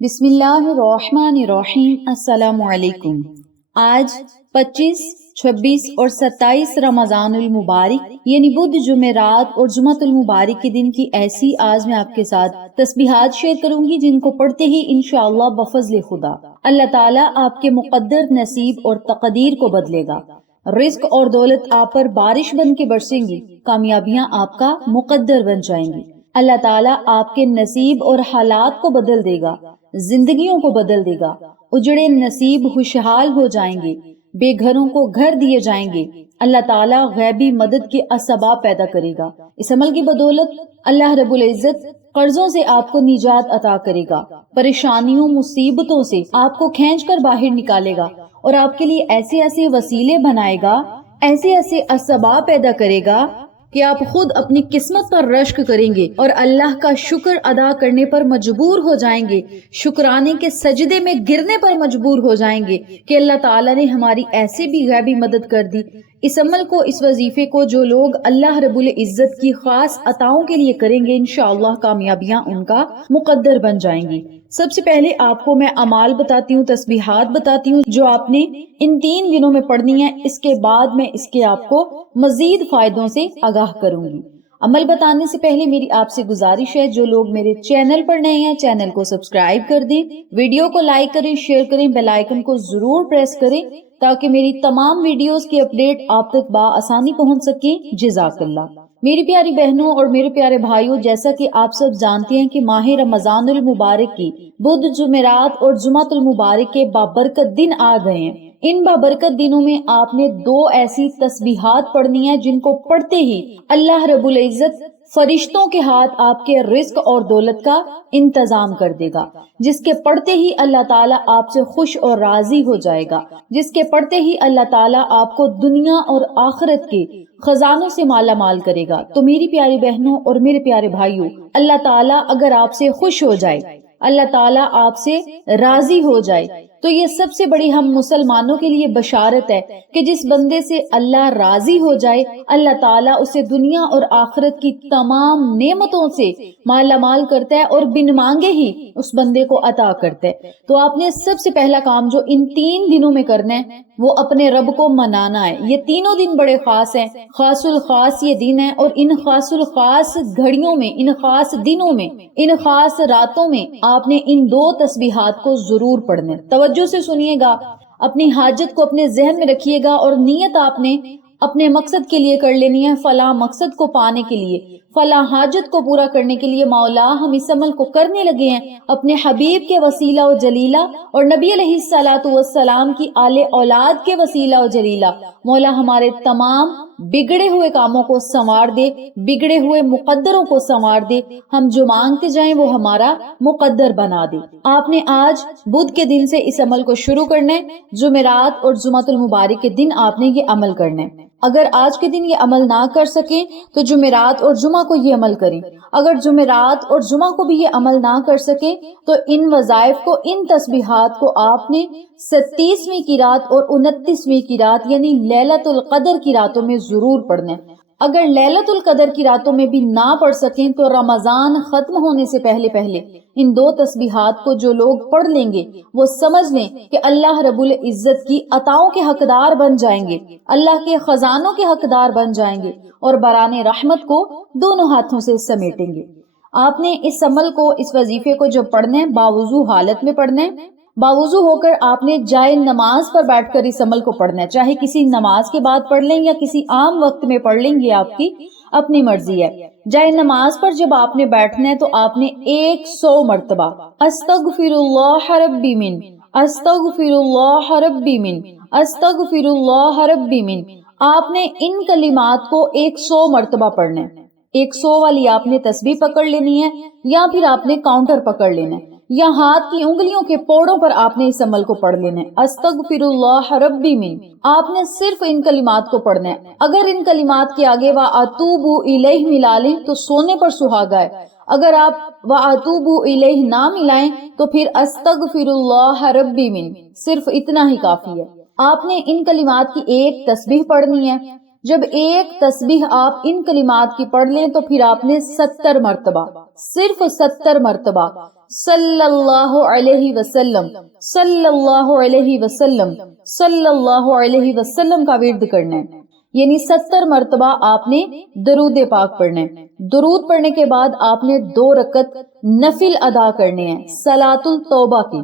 بسم اللہ الرحمن الرحیم۔ السلام علیکم۔ آج 25، 26 اور 27 رمضان المبارک یعنی بدھ، جمعرات اور جمعۃ المبارک کے دن کی ایسی آج میں آپ کے ساتھ تسبیحات شیئر کروں گی جن کو پڑھتے ہی انشاءاللہ بفضل خدا اللہ تعالیٰ آپ کے مقدر نصیب اور تقدیر کو بدلے گا۔ رزق اور دولت آپ پر بارش بن کے برسیں گی، کامیابیاں آپ کا مقدر بن جائیں گی۔ اللہ تعالیٰ آپ کے نصیب اور حالات کو بدل دے گا، زندگیوں کو بدل دے گا۔ اجڑے نصیب خوشحال ہو جائیں گے، بے گھروں کو گھر دیے جائیں گے۔ اللہ تعالیٰ غیبی مدد کے اسباب پیدا کرے گا۔ اس عمل کی بدولت اللہ رب العزت قرضوں سے آپ کو نجات عطا کرے گا، پریشانیوں مصیبتوں سے آپ کو کھینچ کر باہر نکالے گا اور آپ کے لیے ایسے ایسے وسیلے بنائے گا، ایسے ایسے اسباب پیدا کرے گا کہ آپ خود اپنی قسمت پر رشک کریں گے اور اللہ کا شکر ادا کرنے پر مجبور ہو جائیں گے، شکرانے کے سجدے میں گرنے پر مجبور ہو جائیں گے کہ اللہ تعالیٰ نے ہماری ایسے بھی غیبی مدد کر دی۔ اس عمل کو، اس وظیفے کو جو لوگ اللہ رب العزت کی خاص عطاؤں کے لیے کریں گے، انشاءاللہ کامیابیاں ان کا مقدر بن جائیں گی۔ سب سے پہلے آپ کو میں اعمال بتاتی ہوں، تسبیحات بتاتی ہوں جو آپ نے ان 3 دنوں میں پڑھنی ہے۔ اس کے بعد میں اس کے آپ کو مزید فائدوں سے آگاہ کروں گی۔ عمل بتانے سے پہلے میری آپ سے گزارش ہے، جو لوگ میرے چینل پر نئے ہیں چینل کو سبسکرائب کر دیں، ویڈیو کو لائک کریں، شیئر کریں، بیل آئیکن کو ضرور پریس کریں تاکہ میری تمام ویڈیوز کی اپڈیٹ آپ تک بآسانی پہنچ سکیں۔ جزاک اللہ۔ میری پیاری بہنوں اور میرے پیارے بھائیوں، جیسا کہ آپ سب جانتے ہیں کہ ماہ رمضان المبارک کی بدھ، جمعرات اور جمعۃ المبارک کے بابرکت دن آ گئے ہیں۔ ان بابرکت دنوں میں آپ نے 2 ایسی تسبیحات پڑھنی ہیں جن کو پڑھتے ہی اللہ رب العزت فرشتوں کے ہاتھ آپ کے رزق اور دولت کا انتظام کر دے گا، جس کے پڑھتے ہی اللہ تعالیٰ آپ سے خوش اور راضی ہو جائے گا، جس کے پڑھتے ہی اللہ تعالیٰ آپ کو دنیا اور آخرت کے خزانوں سے مالا مال کرے گا۔ تو میری پیاری بہنوں اور میرے پیارے بھائیوں، اللہ تعالیٰ اگر آپ سے خوش ہو جائے، اللہ تعالیٰ آپ سے راضی ہو جائے، تو یہ سب سے بڑی ہم مسلمانوں کے لیے بشارت ہے کہ جس بندے سے اللہ راضی ہو جائے، اللہ تعالیٰ اسے دنیا اور آخرت کی تمام نعمتوں سے مالا مال کرتا ہے اور بن مانگے ہی اس بندے کو عطا کرتا ہے۔ تو آپ نے سب سے پہلا کام جو ان 3 دنوں میں کرنا ہے وہ اپنے رب کو منانا ہے۔ یہ تینوں دن بڑے خاص ہیں، خاص الخاص یہ دن ہے، اور ان خاص الخاص گھڑیوں میں، ان خاص دنوں میں، ان خاص راتوں میں آپ نے ان 2 تسبیحات کو ضرور پڑھنا ہے۔ توجہ سے سنیے گا، اپنی حاجت کو اپنے ذہن میں رکھیے گا اور نیت آپ نے اپنے مقصد کے لیے کر لینی ہے، فلاں مقصد کو پانے کے لیے، فلاں حاجت کو پورا کرنے کے لیے مولا ہم اس عمل کو کرنے لگے ہیں اپنے حبیب کے وسیلہ و جلیلہ اور نبی علیہ الصلوۃ والسلام کی آل اولاد کے وسیلہ و جلیلہ۔ مولا ہمارے تمام بگڑے ہوئے کاموں کو سنوار دے، بگڑے ہوئے مقدروں کو سنوار دے، ہم جو مانگتے جائیں وہ ہمارا مقدر بنا دے۔ آپ نے آج بدھ کے دن سے اس عمل کو شروع کرنا ہے، جمعرات اور جمعۃ المبارک کے دن آپ نے یہ عمل کرنا ہے۔ اگر آج کے دن یہ عمل نہ کر سکیں تو جمعرات اور جمعہ کو یہ عمل کریں۔ اگر جمعرات اور جمعہ کو بھی یہ عمل نہ کر سکیں تو ان وظائف کو، ان تسبیحات کو آپ نے 37ویں کی رات اور 29ویں کی رات یعنی لیلۃ القدر کی راتوں میں ضرور پڑھنا ہے۔ اگر لیلۃ القدر کی راتوں میں بھی نہ پڑھ سکیں تو رمضان ختم ہونے سے پہلے پہلے ان 2 تسبیحات کو جو لوگ پڑھ لیں گے وہ سمجھ لیں کہ اللہ رب العزت کی عطاؤں کے حقدار بن جائیں گے، اللہ کے خزانوں کے حقدار بن جائیں گے اور بران رحمت کو دونوں ہاتھوں سے سمیٹیں گے۔ آپ نے اس عمل کو، اس وظیفے کو جو پڑھنا ہے باوضو حالت میں پڑھنا ہے۔ باوضو ہو کر آپ نے جائے نماز پر بیٹھ کر اس عمل کو پڑھنا ہے، چاہے کسی نماز کے بعد پڑھ لیں یا کسی عام وقت میں پڑھ لیں، یہ آپ کی اپنی مرضی ہے۔ جائے نماز پر جب آپ نے بیٹھنا ہے تو آپ نے 100 مرتبہ استغفر اللہ ربی من، استغفر اللہ ربی من، استغفر اللہ ربی من، آپ نے ان کلمات کو 100 مرتبہ پڑھنا ہے۔ 100 والی آپ نے تسبیح پکڑ لینی ہے یا پھر آپ نے کاؤنٹر پکڑ لینا ہے یا ہاتھ کی انگلیوں کے پوڑوں پر آپ نے اس عمل کو پڑھ لینا ہے۔ استغفر اللہ ربی من، آپ نے صرف ان کلمات کو پڑھنا ہے۔ اگر ان کلمات کے آگے وَأَتُوبُ إِلَيْهِ ملا لیں تو سونے پر سہاگا ہے، اگر آپ وَأَتُوبُ إِلَيْهِ نہ ملائیں تو پھر استغفر اللہ ربی من، صرف اتنا ہی کافی ہے۔ آپ نے ان کلمات کی ایک تسبیح پڑھنی ہے۔ جب ایک تسبیح آپ ان کلمات کی پڑھ لیں تو پھر آپ نے 70 مرتبہ صرف 70 مرتبہ صلی اللہ علیہ وسلم صلی اللہ علیہ وسلم صلی اللہ علیہ وسلم کا ورد کرنا ہے، یعنی 70 مرتبہ آپ نے درود پاک پڑھنا ہے۔ درود پڑھنے کے بعد آپ نے 2 رکعت نفل ادا کرنے ہیں صلاۃ التوبہ کی۔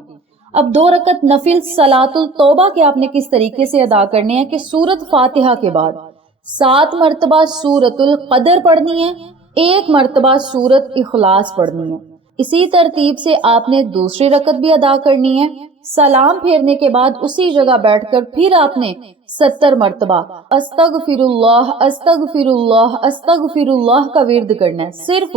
اب 2 رکعت نفل صلاۃ التوبہ کے آپ نے کس طریقے سے ادا کرنے ہیں کہ سورۃ فاتحہ کے بعد 7 مرتبہ سورۃ القدر پڑھنی ہے، 1 مرتبہ سورۃ اخلاص پڑھنی ہے۔ اسی ترتیب سے آپ نے دوسری رکعت بھی ادا کرنی ہے۔ سلام پھیرنے کے بعد اسی جگہ بیٹھ کر پھر آپ نے 70 مرتبہ استغفر اللہ استغفر اللہ استغفر اللہ کا ورد کرنا ہے، صرف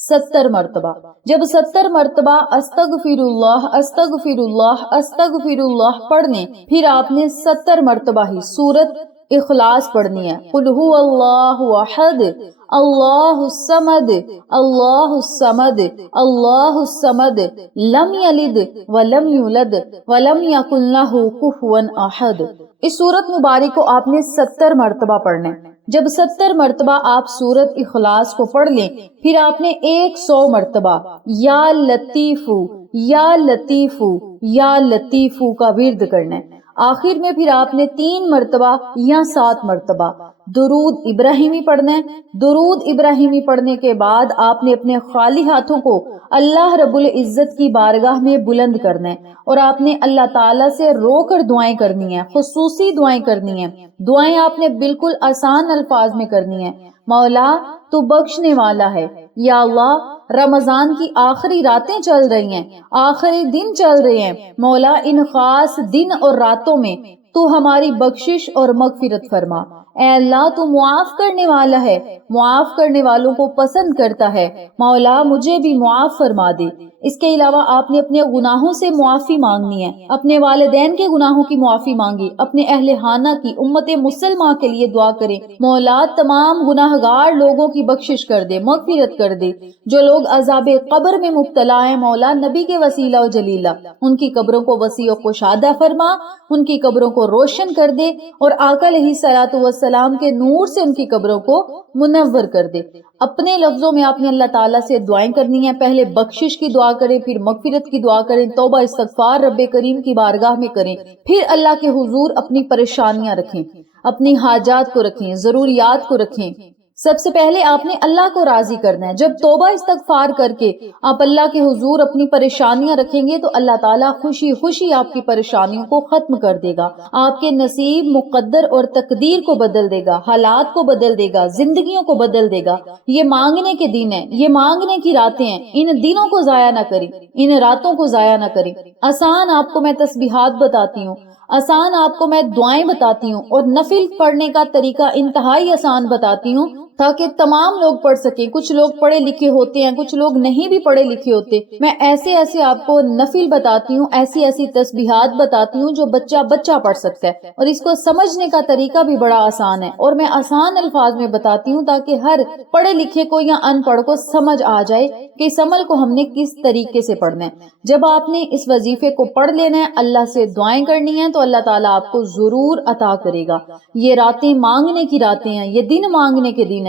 70 مرتبہ۔ جب 70 مرتبہ استغفر اللہ استغفر اللہ استغفر اللہ پڑھنے، پھر آپ نے 70 مرتبہ ہی سورۃ اخلاص پڑھنی ہے، قل هو اللہ احد اللہ الصمد اللہ الصمد اللہ الصمد لم یلد ولم یولد ولم یکن لہ کفوا احد۔ اس سورت مبارک کو آپ نے 70 مرتبہ پڑھنا ہے۔ جب 70 مرتبہ آپ سورت اخلاص کو پڑھ لیں، پھر آپ نے 100 مرتبہ یا لطیفو یا لطیفو یا لطیفو کا ورد کرنا ہے۔ آخر میں پھر آپ نے 3 مرتبہ یا 7 مرتبہ درود ابراہیمی پڑھنا ہے۔ درود ابراہیمی پڑھنے کے بعد آپ نے اپنے خالی ہاتھوں کو اللہ رب العزت کی بارگاہ میں بلند کرنا ہے، اور آپ نے اللہ تعالیٰ سے رو کر دعائیں کرنی ہیں، خصوصی دعائیں کرنی ہیں۔ دعائیں آپ نے بالکل آسان الفاظ میں کرنی ہیں۔ مولا تو بخشنے والا ہے، یا اللہ رمضان کی آخری راتیں چل رہی ہیں، آخری دن چل رہے ہیں، مولا ان خاص دن اور راتوں میں تو ہماری بخشش اور مغفرت فرما۔ اے اللہ تو معاف کرنے والا ہے، معاف کرنے والوں کو پسند کرتا ہے، مولا مجھے بھی معاف فرما دے۔ اس کے علاوہ آپ نے اپنے گناہوں سے معافی مانگنی ہے، اپنے والدین کے گناہوں کی معافی مانگی، اپنے اہل خانہ کی امت مسلمہ کے لیے دعا کریں، مولا تمام گناہگار لوگوں کی بخشش کر دے، مغفرت کر دے۔ جو لوگ عذاب قبر میں مبتلا ہیں، مولا نبی کے وسیلہ و جلیلہ ان کی قبروں کو وسیع و کشادہ فرما، ان کی قبروں کو روشن کر دے، اور آقا علیہ الصلوۃ والسلام کے نور سے ان کی قبروں کو منور کر دے۔ اپنے لفظوں میں آپ نے اللہ تعالیٰ سے دعائیں کرنی ہیں، پہلے بخشش کی دعا کریں، پھر مغفرت کی دعا کریں، توبہ استغفار رب کریم کی بارگاہ میں کریں، پھر اللہ کے حضور اپنی پریشانیاں رکھیں، اپنی حاجات کو رکھیں، ضروریات کو رکھیں۔ سب سے پہلے آپ نے اللہ کو راضی کرنا ہے۔ جب توبہ استغفار کر کے آپ اللہ کے حضور اپنی پریشانیاں رکھیں گے تو اللہ تعالیٰ خوشی خوشی آپ کی پریشانیوں کو ختم کر دے گا، آپ کے نصیب، مقدر اور تقدیر کو بدل دے گا، حالات کو بدل دے گا، زندگیوں کو بدل دے گا۔ یہ مانگنے کے دن ہیں، یہ مانگنے کی راتیں ہیں، ان دنوں کو ضائع نہ کریں، ان راتوں کو ضائع نہ کریں۔ آسان آپ کو میں تسبیحات بتاتی ہوں، آسان آپ کو میں دعائیں بتاتی ہوں، اور نفل پڑھنے کا طریقہ انتہائی آسان بتاتی ہوں تاکہ تمام لوگ پڑھ سکیں۔ کچھ لوگ پڑھے لکھے ہوتے ہیں، کچھ لوگ نہیں بھی پڑھے لکھے ہوتے۔ میں ایسے ایسے آپ کو نفل بتاتی ہوں، ایسی ایسی تسبیحات بتاتی ہوں جو بچہ پڑھ سکتا ہے، اور اس کو سمجھنے کا طریقہ بھی بڑا آسان ہے، اور میں آسان الفاظ میں بتاتی ہوں تاکہ ہر پڑھے لکھے کو یا ان پڑھ کو سمجھ آ جائے کہ اس عمل کو ہم نے کس طریقے سے پڑھنا ہے۔ جب آپ نے اس وظیفے کو پڑھ لینا ہے، اللہ سے دعائیں کرنی ہیں، تو اللہ تعالیٰ آپ کو ضرور عطا کرے گا۔ یہ راتیں مانگنے کی راتیں ہیں، یہ دن مانگنے کے دن ہیں۔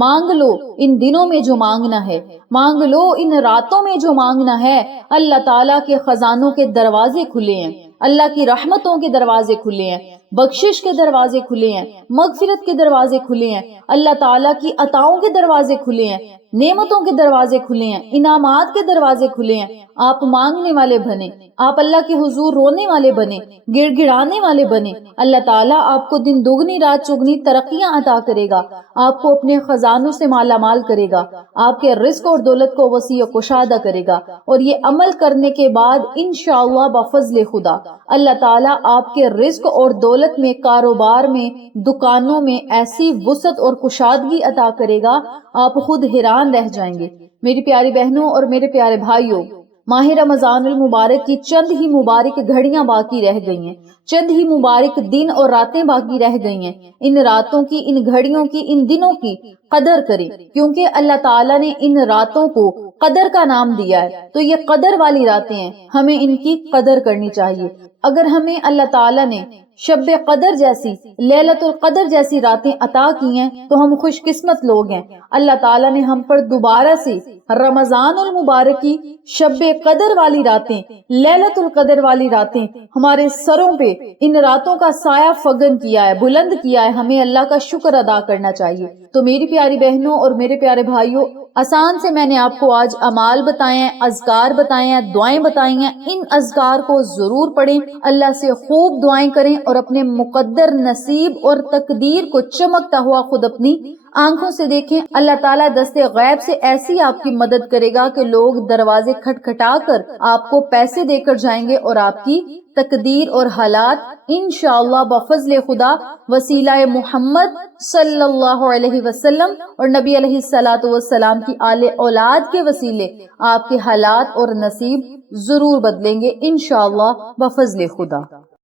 مانگ لو ان دنوں میں جو مانگنا ہے، مانگ لو ان راتوں میں جو مانگنا ہے۔ اللہ تعالیٰ کے خزانوں کے دروازے کھلے ہیں، اللہ کی رحمتوں کے دروازے کھلے ہیں، بخشش کے دروازے کھلے ہیں، مغفرت کے دروازے کھلے ہیں، اللہ تعالیٰ کی عطاؤں کے دروازے کھلے ہیں، نعمتوں کے دروازے کھلے ہیں، انعامات کے دروازے کھلے ہیں۔ آپ مانگنے والے بنے، آپ اللہ کے حضور رونے والے بنے، گڑ گڑانے والے بنے۔ اللہ تعالیٰ آپ کو دن دگنی رات چگنی ترقیاں عطا کرے گا، آپ کو اپنے خزانوں سے مالا مال کرے گا، آپ کے رزق اور دولت کو وسیع و کشادہ کرے گا، اور یہ عمل کرنے کے بعد انشاءاللہ بفضل خدا اللہ تعالیٰ آپ کے رزق اور دولت میں، کاروبار میں، دکانوں میں ایسی وسعت اور کشادگی عطا کرے گا، آپ خود حیران رہ جائیں گے۔ میری پیاری بہنوں اور میرے پیارے بھائیوں، ماہ رمضان المبارک کی چند ہی مبارک گھڑیاں باقی رہ گئی ہیں، چند ہی مبارک دن اور راتیں باقی رہ گئی ہیں. ان راتوں کی، ان گھڑیوں کی، ان دنوں کی قدر کریں، کیونکہ اللہ تعالیٰ نے ان راتوں کو قدر کا نام دیا ہے. تو یہ قدر والی راتیں ہیں، ہمیں ان کی قدر کرنی چاہیے. اگر ہمیں اللہ تعالیٰ نے شب قدر جیسی، لیلۃ القدر جیسی راتیں عطا کی ہیں تو ہم خوش قسمت لوگ ہیں. اللہ تعالیٰ نے ہم پر دوبارہ سے رمضان المبارک کی شب قدر والی راتیں، لیلۃ القدر والی راتیں ہمارے سروں پہ ان راتوں کا سایہ فگن کیا ہے، بلند کیا ہے. ہمیں اللہ کا شکر ادا کرنا چاہیے. تو میری پیاری بہنوں اور میرے پیارے بھائیوں، آسان سے میں نے آپ کو آج اعمال بتائے ہیں، اذکار بتائے ہیں، دعائیں بتائی ہیں. ان اذکار کو ضرور پڑھیں، اللہ سے خوب دعائیں کریں اور اپنے مقدر نصیب اور تقدیر کو چمکتا ہوا خود اپنی آنکھوں سے دیکھیں. اللہ تعالیٰ دست غیب سے ایسی آپ کی مدد کرے گا کہ لوگ دروازے کھٹکھٹا کر آپ کو پیسے دے کر جائیں گے اور آپ کی تقدیر اور حالات انشاءاللہ بفضل خدا، وسیلہ محمد صلی اللہ علیہ وسلم اور نبی علیہ الصلوۃ والسلام کی آل اولاد کے وسیلے آپ کے حالات اور نصیب ضرور بدلیں گے انشاءاللہ بفضل خدا.